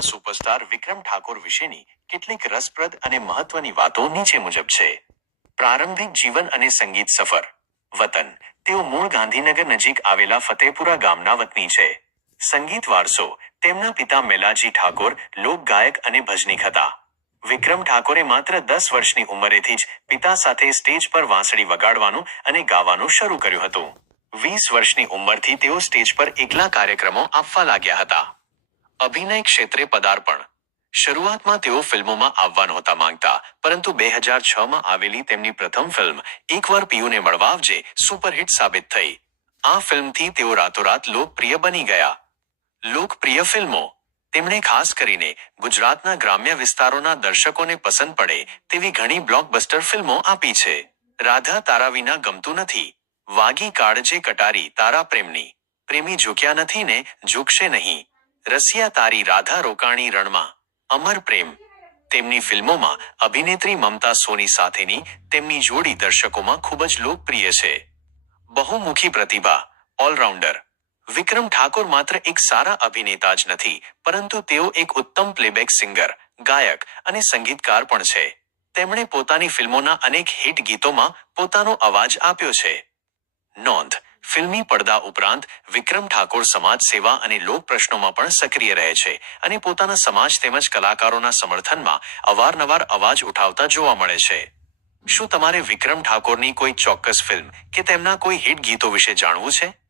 Superstar વિક્રમ ઠાકોર વિશેની કેટલીક રસપ્રદ અને મહત્વની વાતો નીચે મુજબ છે. પ્રારંભિક જીવન અને સંગીત સફર. વતન. તેઓ મૂળ ગાંધીનગર નજીક આવેલા ફતેપુરા ગામના વતની છે. સંગીત વારસો. તેમના પિતા મેલાજી ઠાકોર લોકગાયક અને ભજનીક હતા. વિક્રમ ઠાકોરે માત્ર 10 વર્ષની ઉંમરેથી જ પિતા સાથે સ્ટેજ પર વાંસળી વગાડવાનું અને ગાવાનું શરૂ કર્યું હતું. 20 વર્ષની ઉંમરથી તેઓ સ્ટેજ પર એકલા કાર્યક્રમો આપવા લાગ્યા હતા. અભિનય ક્ષેત્રે પદાર્પણ. શરૂઆતમાં તેઓ ફિલ્મોમાં આવવા નહોતા માંગતા, પરંતુ 2006માં આવેલી તેમની પ્રથમ ફિલ્મ એકવાર પિયુને મળવા આવજે સુપરહિટ સાબિત થઈ. આ ફિલ્મથી તેઓ રાતોરાત લોકપ્રિય બની ગયા. લોકપ્રિય ફિલ્મો. તેમણે ખાસ કરીને ગુજરાતના ગ્રામ્ય વિસ્તારોના દર્શકોને પસંદ પડે તેવી ઘણી બ્લોકબસ્ટર ફિલ્મો આપી છે. રાધા તારા વિના ગમતું નથી. વાગી કાળજે કટારી તારા પ્રેમની. પ્રેમી ઝૂક્યા નથી ને ઝૂકશે નહીં. રસિયા તારી રાધા રોકાણી રણમાં. અમર પ્રેમ. તેમની ફિલ્મોમાં અભિનેત્રી મમતા સોની સાથેની તેમની જોડી દર્શકોમાં ખૂબ જ લોકપ્રિય છે. બહુમુખી પ્રતિભા. ઓલરાઉન્ડર. વિક્રમ ઠાકોર માત્ર એક સારા અભિનેતા જ નથી, પરંતુ તેઓ એક ઉત્તમ પ્લેબેક સિંગર, ગાયક અને સંગીતકાર પણ છે. તેમણે પોતાની ફિલ્મોના અનેક હિટ ગીતોમાં પોતાનો અવાજ આપ્યો છે. નોંધ. ફિલ્મી પડદા ઉપરાંત વિક્રમ ઠાકોર સમાજ સેવા અને લોક પ્રશ્નોમાં પણ સક્રિય રહે છે અને પોતાના સમાજ તેમજ કલાકારોના સમર્થનમાં અવારનવાર અવાજ ઉઠાવતા જોવા મળે છે. શું તમારે વિક્રમ ઠાકોરની કોઈ ચોક્કસ ફિલ્મ કે તેમના કોઈ હિટ ગીતો વિશે જાણવું છે?